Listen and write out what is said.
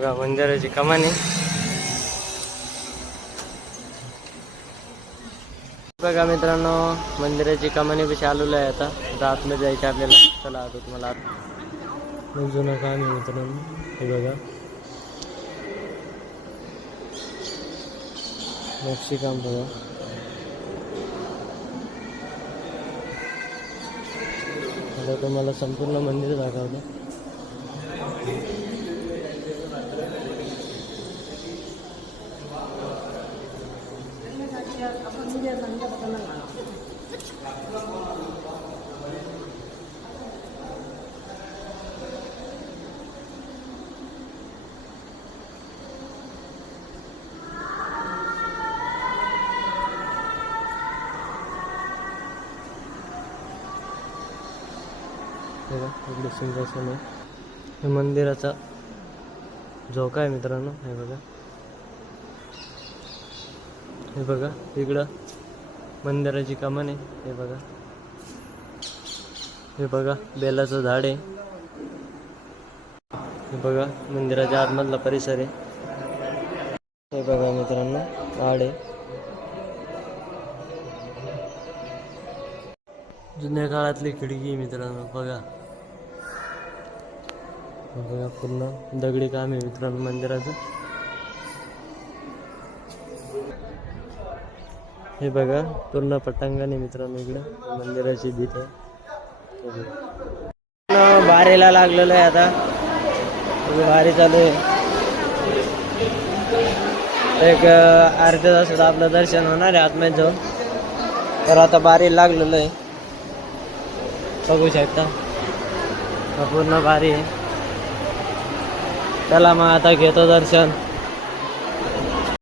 बघा मंदिराची कमानी बघा मित्रांनो, मंदिराची कमानी कशी आलेलो आहे. आता आतमध्ये जायचं आपल्याला. चला आता तुम्हाला जुनं काम आहे मित्रांनो. हे बघा नक्षी काम बघा. आता तुम्हाला संपूर्ण मंदिर दाखवलं. इकडे सिंहासन आहे. हे मंदिराचा झोका आहे मित्रांनो. हे बघा, हे बघा इकडं मंदिराची कमान आहे. हे बघा, हे बघा बेलाचं झाड आहे. हे बघा मंदिराच्या आतमधला परिसर आहे. हे बघा मित्रांनो झाड आहे. जुन्या काळातली खिडकी मित्रांनो. बघा बघा पूर्ण दगडी काम आहे मित्रांनो मंदिराचं. हे बघा पूर्ण पटांगण आहे मित्रांनो इकडं मंदिराची भीत आहे. बारीला लागलेलं आहे. आता बारी चालू आहे. एक अर्ध्या तासात आपलं दर्शन होणार आहे आतमध्ये जाऊन. तर आता बारी लागलेलं आहे, बघू शकता. पूर्ण बारी आहे. चला मग आता घेतो दर्शन.